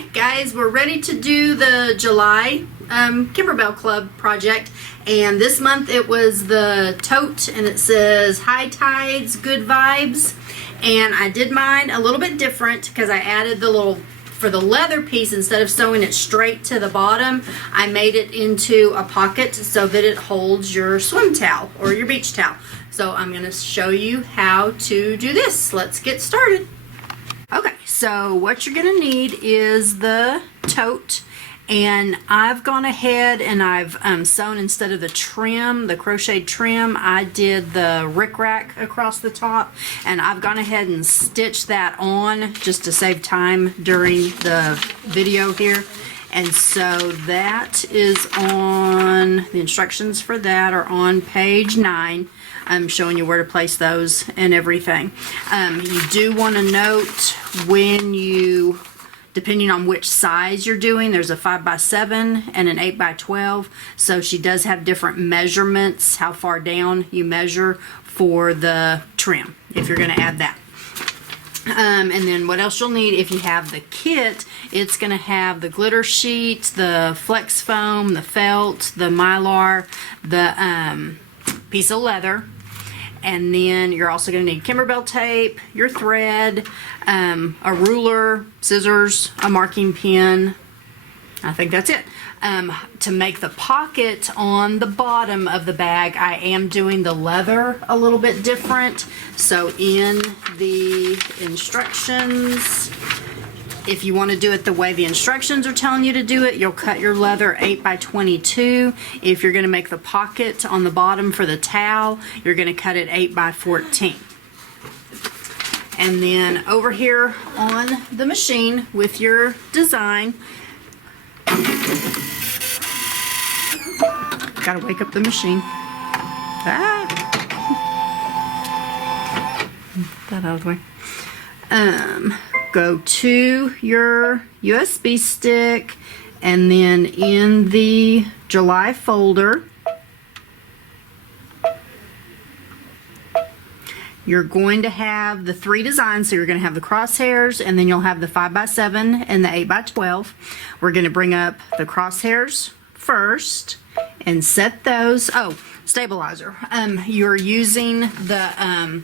Okay, guys, we're ready to do the July Kimberbell Club project, and this month it was the tote, and it says High Tides, Good Vibes, and I did mine a little bit different because I added the little, for the leather piece, instead of sewing it straight to the bottom, I made it into a pocket so that it holds your swim towel or your beach towel. So I'm going to show you how to do this. Let's get started. Okay, so what you're going to need is the tote, and I've gone ahead and I've sewn, instead of the trim, the crocheted trim, I did the rickrack across the top, and I've gone ahead and stitched that on just to save time during the video here. And so that is on, the instructions for that are on page 9. I'm showing you where to place those and everything. You do want to note when you, depending on which size you're doing, there's a 5x7 and an 8x12. So she does have different measurements, how far down you measure for the trim, if you're going to add that. And then what else you'll need if you have the kit, it's going to have the glitter sheet, the flex foam, the felt, the mylar, the piece of leather, and then you're also going to need Kimberbell tape, your thread, a ruler, scissors, a marking pen. I think that's it. To make the pocket on the bottom of the bag, I am doing the leather a little bit different. So in the instructions, if you want to do it the way the instructions are telling you to do it, you'll cut your leather 8x22. If you're going to make the pocket on the bottom for the towel, you're going to cut it 8x14. And then over here on the machine with your design, gotta wake up the machine. Get that out of the way. Go to your USB stick, and then in the July folder, you're going to have the 3 designs. So you're going to have the crosshairs, and then you'll have the 5x7 and the 8x12. We're going to bring up the crosshairs first and set those. Oh, stabilizer. You're using the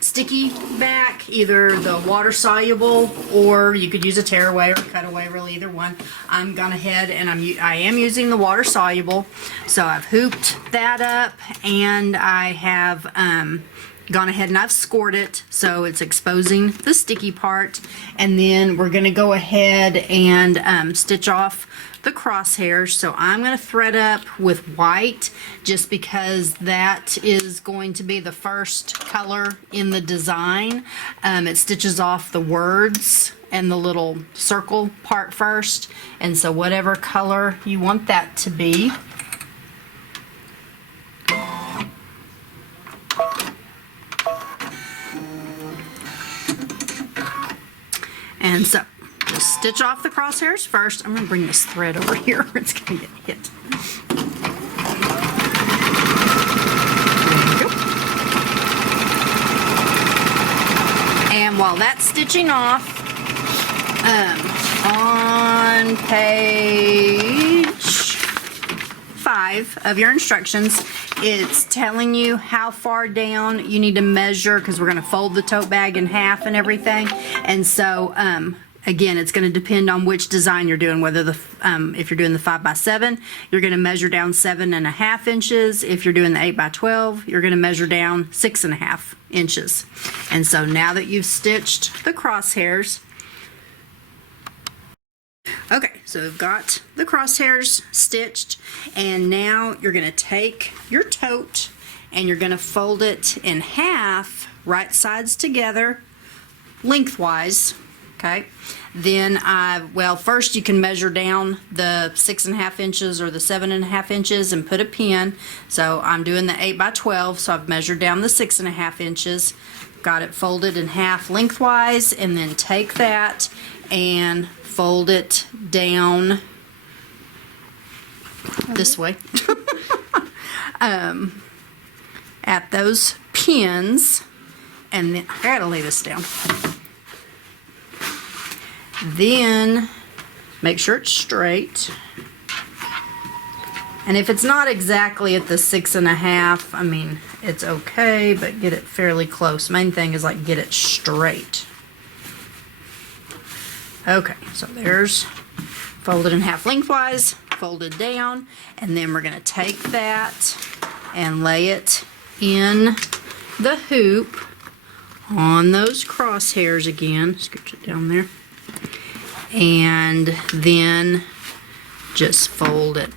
sticky back, either the water soluble, or you could use a tearaway or cutaway, really either one. I'm gone ahead and I am using the water soluble. So I've hooped that up, and I have gone ahead and I've scored it so it's exposing the sticky part. And then we're going to go ahead and stitch off the crosshairs. So I'm going to thread up with white, just because that is going to be the first color in the design. It stitches off the words and the little circle part first, and so whatever color you want that to be. And so just stitch off the crosshairs first. I'm going to bring this thread over here. It's going to get hit. There you go. And while that's stitching off, on page 5 of your instructions, it's telling you how far down you need to measure, because we're going to fold the tote bag in half and everything. And so again, it's going to depend on which design you're doing. Whether the if you're doing the 5x7, you're going to measure down 7.5 inches. If you're doing the 8x12, you're going to measure down 6.5 inches. And so now that you've stitched the crosshairs, okay, so we've got the crosshairs stitched, and now you're going to take your tote and you're going to fold it in half, right sides together, lengthwise. Okay, then well, first you can measure down the 6.5 inches or the 7.5 inches and put a pin. So I'm doing the 8x12, so I've measured down the 6.5 inches, got it folded in half lengthwise, and then take that and fold it down this way at those pins, and then I gotta lay this down. Then Make sure it's straight. And if it's not exactly at the 6.5, I mean, it's okay, but get it fairly close. Main thing is like get it straight. Okay, so there's folded in half lengthwise, folded down, and then we're gonna take that and lay it in the hoop on those crosshairs again. Scooch it down there. And then just fold it.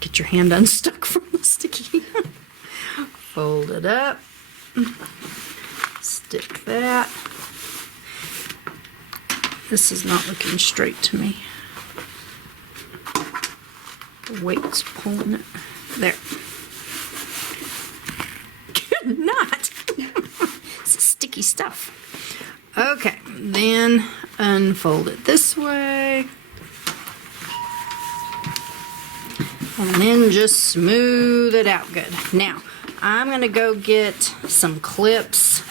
Get your hand unstuck from the sticky. Fold it up. Stick that. This is not looking straight to me. The weight's pulling it. There. Good not. This is sticky stuff. Okay, then unfold it this way. And then just smooth it out good. Now, I'm going to go get some clips,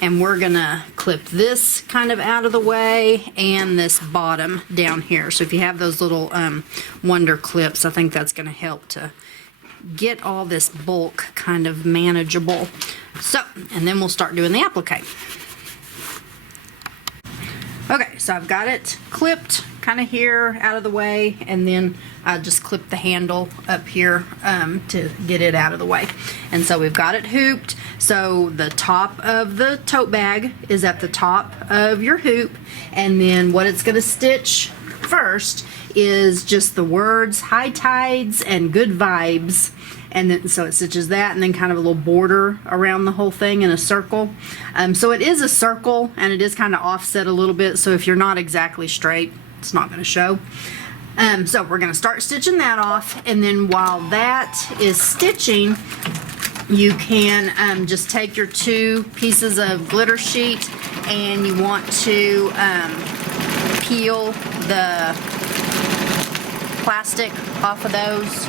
and we're going to clip this kind of out of the way and this bottom down here. So if you have those little Wonder clips, I think that's going to help to get all this bulk kind of manageable. So, and then we'll start doing the applique. Okay, so I've got it clipped kind of here out of the way, and then I just clip the handle up here to get it out of the way. And so we've got it hooped. So the top of the tote bag is at the top of your hoop, and then what it's going to stitch first is just the words high tides and good vibes. And then so it stitches that, and then kind of a little border around the whole thing in a circle. So it is a circle, and it is kind of offset a little bit, so if you're not exactly straight, it's not going to show. So we're going to start stitching that off, and then while that is stitching, you can just take your 2 pieces of glitter sheet, and you want to peel the plastic off of those.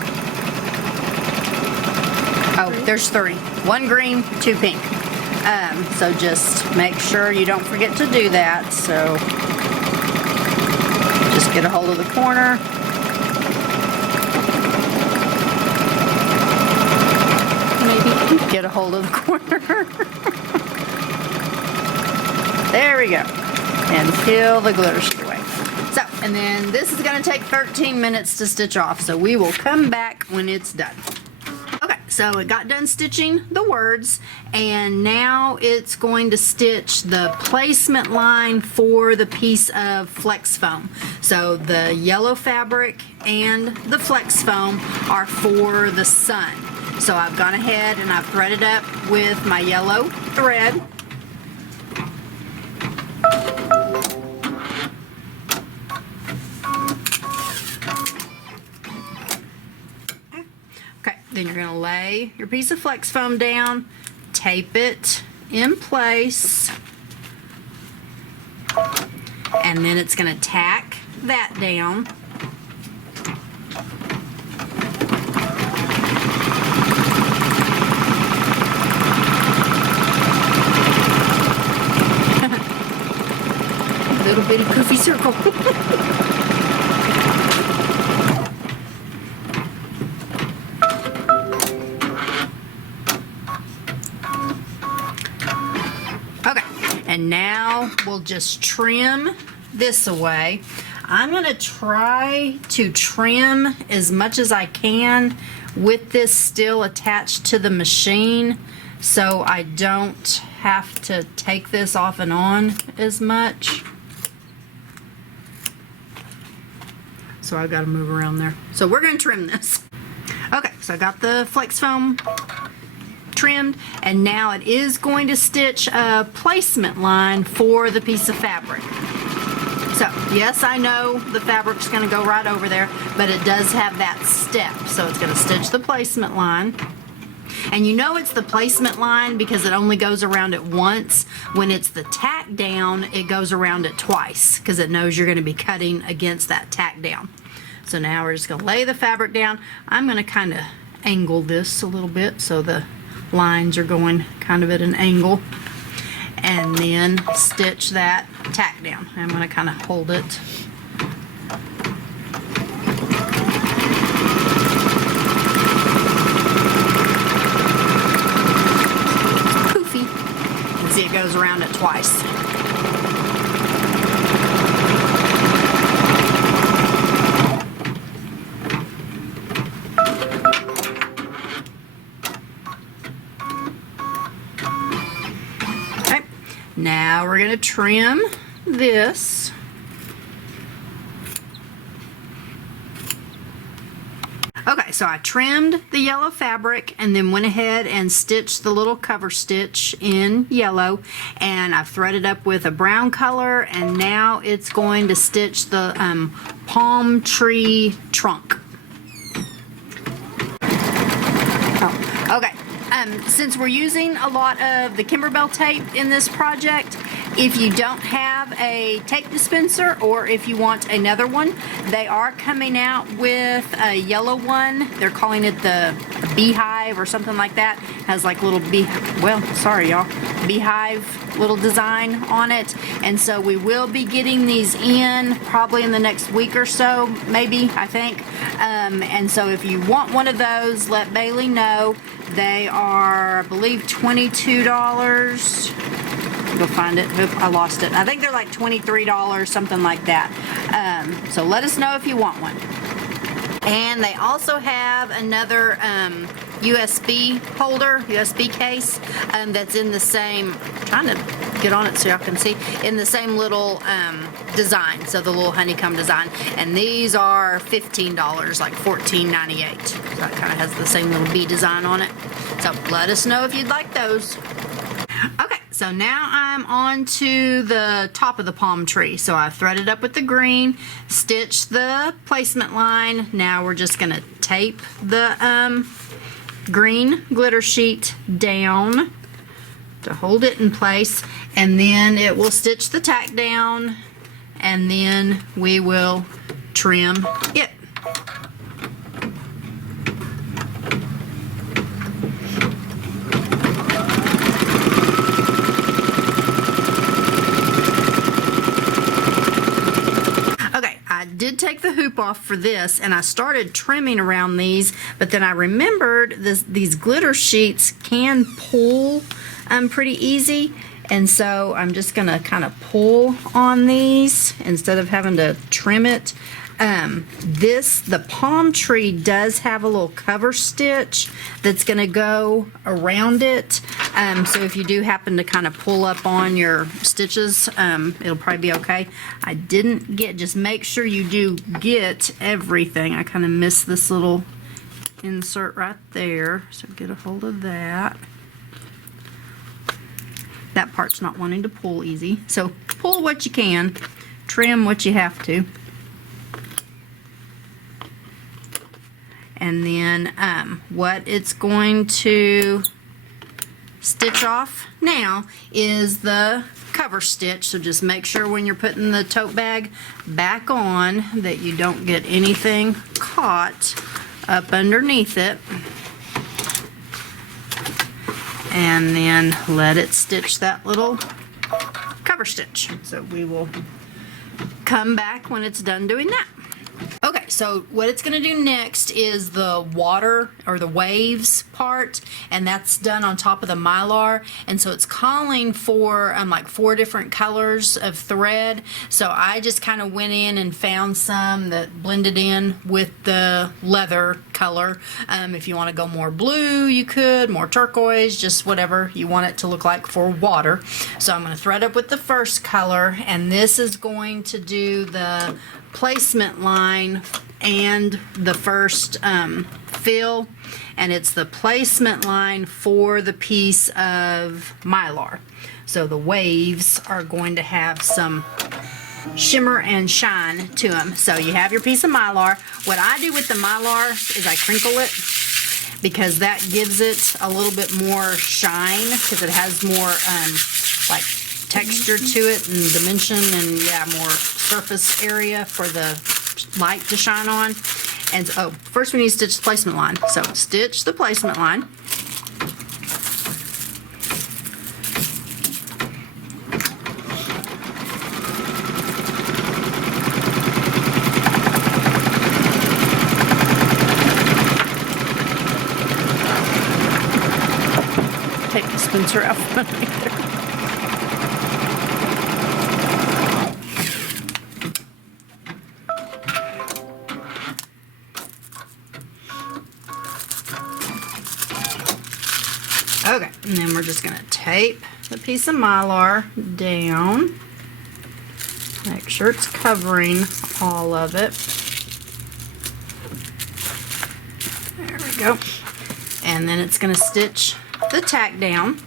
Oh, there's 3. 1 green, 2 pink. So just make sure you don't forget to do that. So just get a hold of the corner. Maybe get a hold of the corner. There we go. And peel the glitter sheet away. So, and then this is going to take 13 minutes to stitch off. So we will come back when it's done. So it got done stitching the words, and now it's going to stitch the placement line for the piece of flex foam. So the yellow fabric and the flex foam are for the sun. So I've gone ahead and I've threaded up with my yellow thread. Then you're going to lay your piece of flex foam down, tape it in place, and then it's going to tack that down. A little bitty poofy circle. And now we'll just trim this away. I'm going to try to trim as much as I can with this still attached to the machine, so I don't have to take this off and on as much. So I've got to move around there. So we're going to trim this. Okay, so I got the flex foam trimmed, and now it is going to stitch a placement line for the piece of fabric. So yes, I know the fabric's going to go right over there, but it does have that step. So it's going to stitch the placement line, and you know it's the placement line because it only goes around it once. When it's the tack down, it goes around it twice because it knows you're going to be cutting against that tack down. So now we're just going to lay the fabric down. I'm going to kind of angle this a little bit so the lines are going kind of at an angle, and then stitch that tack down. I'm going to kind of hold it goes around it twice. Okay, now we're going to trim this. Okay, so I trimmed the yellow fabric and then went ahead and stitched the little cover stitch in yellow, and I've threaded up with a brown color, and now it's going to stitch the palm tree trunk. Oh, okay. Since we're using a lot of the Kimberbell tape in this project, if you don't have a tape dispenser or if you want another one, they are coming out with a yellow one. They're calling it the beehive or something like that. It has like little beehive little design on it. And so we will be getting these in probably in the next week or so, maybe, I think. And so if you want one of those, let Bailey know. They are, I believe, $22. Go find it. Oop, I lost it. I think they're like $23, something like that. So let us know if you want one. And they also have another USB holder, USB case, that's in the same, I'm trying to get on it so y'all can see, in the same little design, so the little honeycomb design. And these are $15, like $14.98. So that kind of has the same little bee design on it. So let us know if you'd like those. Okay, so now I'm on to the top of the palm tree. So I threaded up with the green, stitched the placement line. Now we're just going to tape the green glitter sheet down to hold it in place, and then it will stitch the tack down, and then we will trim it. Did take the hoop off for this, and I started trimming around these, but then I remembered these glitter sheets can pull pretty easy, and so I'm just gonna kind of pull on these instead of having to trim it. The palm tree does have a little cover stitch that's going to go around it. So if you do happen to kind of pull up on your stitches, it'll probably be okay. I didn't get, just make sure you do get everything. I kind of missed this little insert right there. So get a hold of that. That part's not wanting to pull easy. So pull what you can, trim what you have to. And then what it's going to stitch off now is the cover stitch. So just make sure when you're putting the tote bag back on that you don't get anything caught up underneath it. And then let it stitch that little cover stitch. So we will come back when it's done doing that. Okay, so what it's going to do next is the water or the waves part, and that's done on top of the mylar, and so it's calling for like 4 different colors of thread. So I just kind of went in and found some that blended in with the leather color. If you want to go more blue, you could, more turquoise, just whatever you want it to look like for water. So I'm going to thread up with the first color, and this is going to do the placement line and the first fill, and it's the placement line for the piece of mylar. So the waves are going to have some shimmer and shine to them. So you have your piece of mylar. What I do with the mylar is I crinkle it, because that gives it a little bit more shine, because it has more like texture to it and dimension, and yeah, more surface area for the light to shine on. And oh, first we need to stitch the placement line. So stitch the placement line. Take the dispenser out from underneath there. Okay, and then we're just going to tape the piece of Mylar down. Make sure it's covering all of it. There we go. And then it's going to stitch the tack down.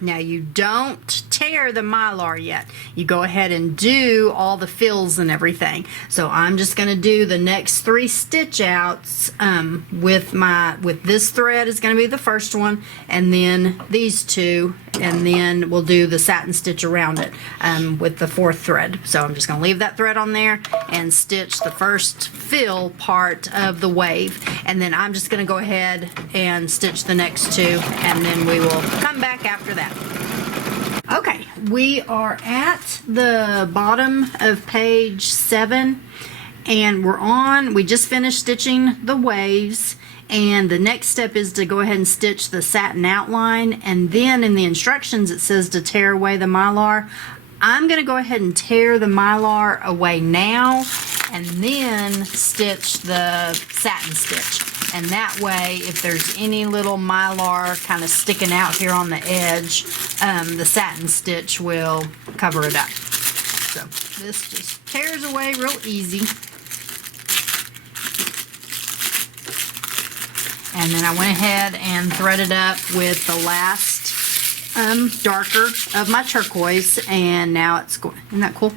Now you don't tear the Mylar yet. You go ahead and do all the fills and everything. So I'm just going to do the next 3 stitch outs with this thread is going to be the first one, and then these 2, and then we'll do the satin stitch around it with the 4th thread. So I'm just going to leave that thread on there and stitch the first fill part of the wave, and then I'm just going to go ahead and stitch the next 2, and then we will come back after that. Okay, we are at the bottom of page 7, and we just finished stitching the waves, and the next step is to go ahead and stitch the satin outline, and then in the instructions it says to tear away the Mylar. I'm going to go ahead and tear the Mylar away now and then stitch the satin stitch. And that way, if there's any little Mylar kind of sticking out here on the edge, the satin stitch will cover it up. So this just tears away real easy. And then I went ahead and threaded up with the last darker of my turquoise, and now it's going, isn't that cool?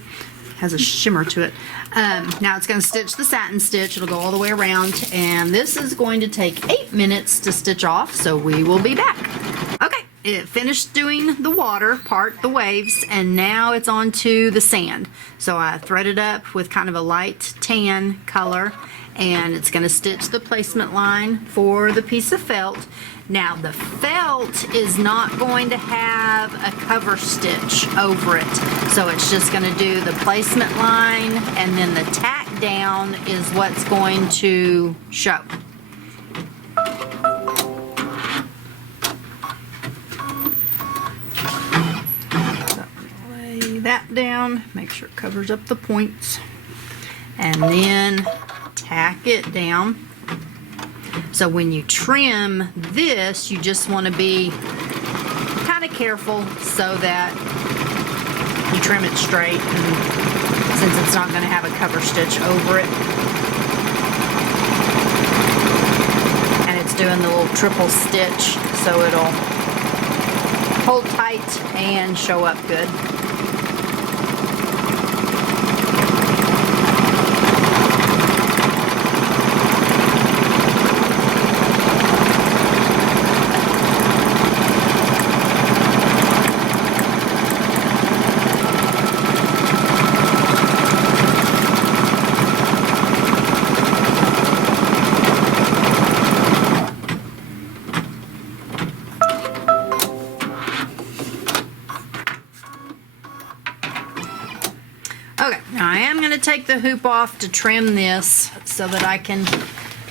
Has a shimmer to it. Now it's going to stitch the satin stitch. It'll go all the way around, and this is going to take 8 minutes to stitch off, so we will be back. Okay, it finished doing the water part, the waves, and now it's on to the sand. So I threaded up with kind of a light tan color, and it's going to stitch the placement line for the piece of felt. Now the felt is not going to have a cover stitch over it, so it's just going to do the placement line, and then the tack down is what's going to show. So lay that down, make sure it covers up the points, and then tack it down. So when you trim this, you just want to be kind of careful so that you trim it straight, and since it's not going to have a cover stitch over it. And it's doing the little triple stitch, so it'll hold tight and show up good. Okay, now I am going to take the hoop off to trim this so that I can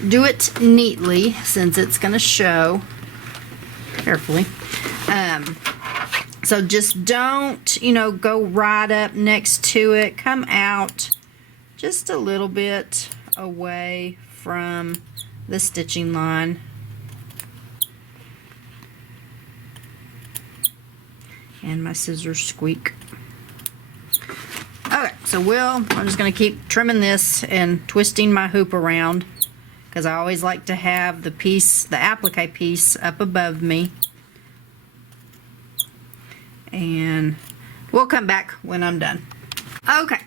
do it neatly, since it's going to show carefully. So just don't, go right up next to it. Come out just a little bit away from the stitching line. And my scissors squeak. Okay, so I'm just going to keep trimming this and twisting my hoop around, because I always like to have the applique piece up above me. And we'll come back when I'm done. Okay,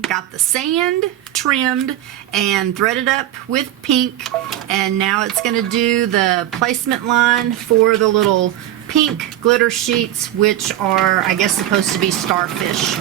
got the sand trimmed and threaded up with pink, and now it's going to do the placement line for the little pink glitter sheets, which are, I guess, supposed to be starfish.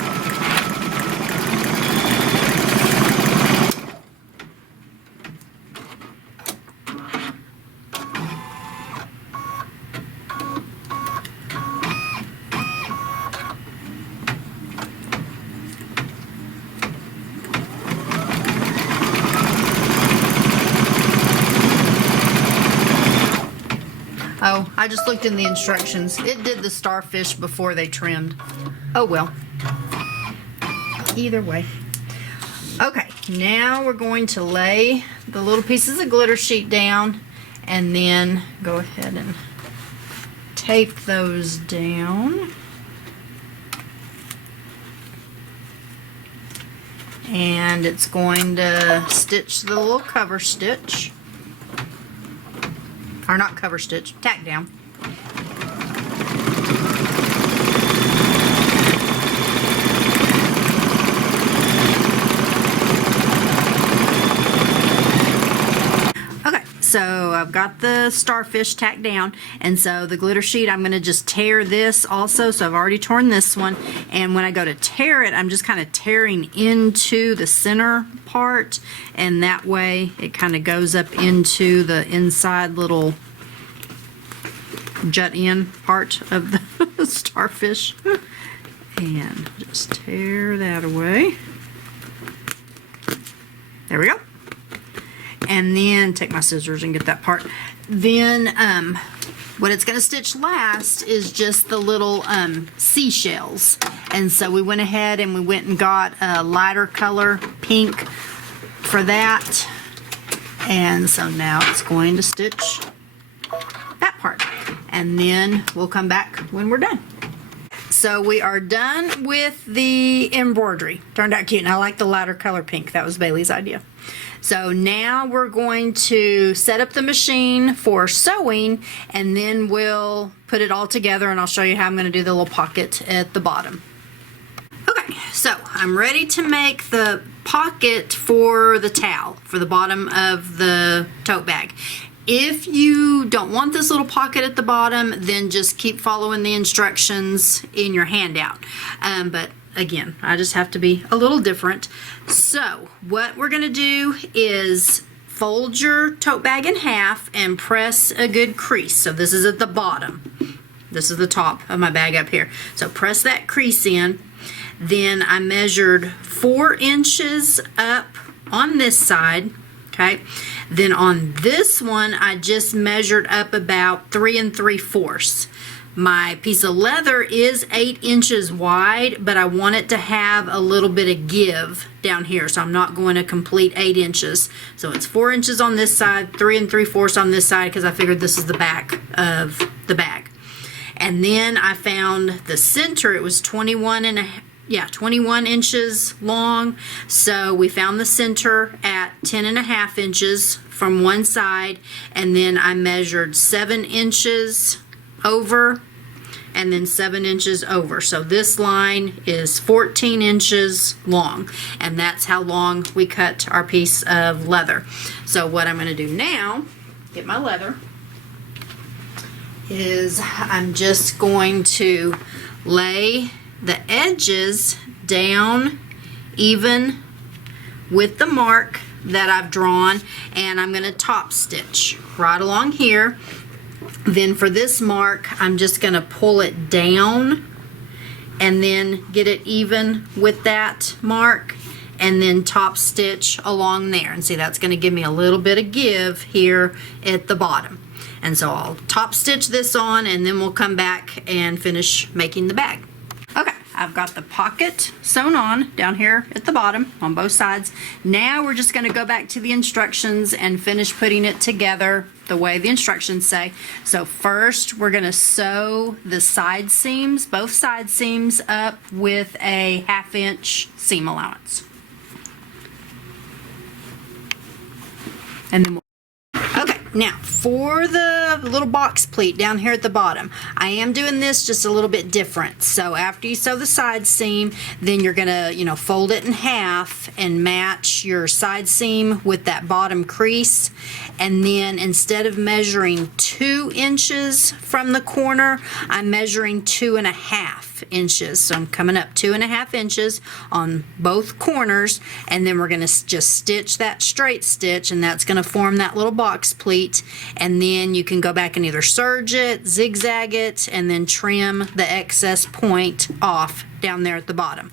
Oh, I just looked in the instructions. It did the starfish before they trimmed. Oh well. Either way. Okay, now we're going to lay the little pieces of glitter sheet down and then go ahead and tape those down. And it's going to stitch the little cover stitch. Or not cover stitch, tack down. Okay, so I've got the starfish tacked down, and so the glitter sheet, I'm going to just tear this also. So I've already torn this one, and when I go to tear it, I'm just kind of tearing into the center part, and that way it kind of goes up into the inside little jut in part of the starfish, and just tear that away. There we go. And then take my scissors and get that part. Then what it's going to stitch last is just the little seashells. And so we went ahead and we went and got a lighter color pink for that. And so now it's going to stitch that part. And then we'll come back when we're done. So we are done with the embroidery. Turned out cute, and I like the lighter color pink. That was Bailey's idea. So now we're going to set up the machine for sewing, and then we'll put it all together, and I'll show you how I'm going to do the little pocket at the bottom. Okay, so I'm ready to make the pocket for the towel, for the bottom of the tote bag. If you don't want this little pocket at the bottom, then just keep following the instructions in your handout. But again, I just have to be a little different. So what we're going to do is fold your tote bag in half and press a good crease. So this is at the bottom. This is the top of my bag up here. So press that crease in. Then I measured 4 inches up on this side. Okay. Then on this one, I just measured up about 3 3/4. My piece of leather is 8 inches wide, but I want it to have a little bit of give down here, so I'm not going to complete 8 inches. So it's 4 inches on this side, 3 3/4 on this side, because I figured this is the back of the bag. And then I found the center. It was 21 inches long. So we found the center at 10 1/2 inches from one side, and then I measured 7 inches over and then 7 inches over. So this line is 14 inches long, and that's how long we cut our piece of leather. So what I'm going to do now, get my leather, is I'm just going to lay the edges down even with the mark that I've drawn, and I'm going to top stitch right along here. Then for this mark, I'm just going to pull it down and then get it even with that mark, and then top stitch along there. And see, that's going to give me a little bit of give here at the bottom. And so I'll top stitch this on, and then we'll come back and finish making the bag. Okay, I've got the pocket sewn on down here at the bottom on both sides. Now we're just going to go back to the instructions and finish putting it together the way the instructions say. So first we're going to sew the side seams, both side seams, up with a 1/2 inch seam allowance. And then okay, Now, for the little box pleat down here at the bottom, I am doing this just a little bit different. So after you sew the side seam, then you're gonna, fold it in half and match your side seam with that bottom crease. And then instead of measuring 2 inches from the corner, I'm measuring 2.5 inches. So I'm coming up 2.5 inches on both corners, and then we're gonna just stitch that straight stitch, and that's gonna form that little box pleat. And then you can go back and either serge it, zigzag it, and then trim the excess point off down there at the bottom.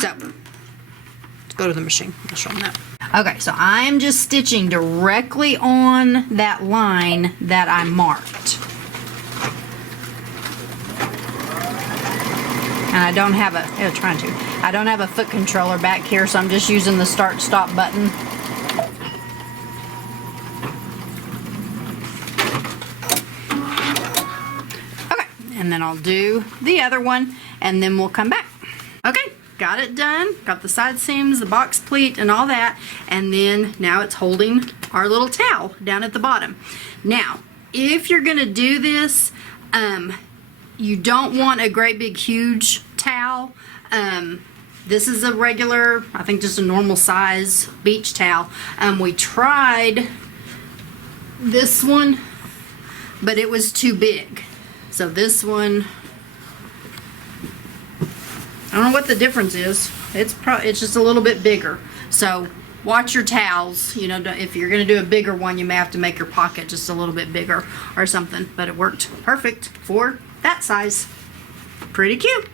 So let's go to the machine. I'll show them that. Okay, so I'm just stitching directly on that line that I marked. And I don't have I don't have a foot controller back here, so I'm just using the start stop button. Okay, and then I'll do the other one, and then we'll come back. Okay, got it done. Got the side seams, the box pleat, and all that, and then now it's holding our little towel down at the bottom. Now, if you're gonna do this, you don't want a great big huge towel. This is a regular, I think just a normal size beach towel. We tried this one, but it was too big. So this one, I don't know what the difference is. It's just a little bit bigger. So watch your towels. If you're going to do a bigger one, you may have to make your pocket just a little bit bigger or something. But it worked perfect for that size. Pretty cute.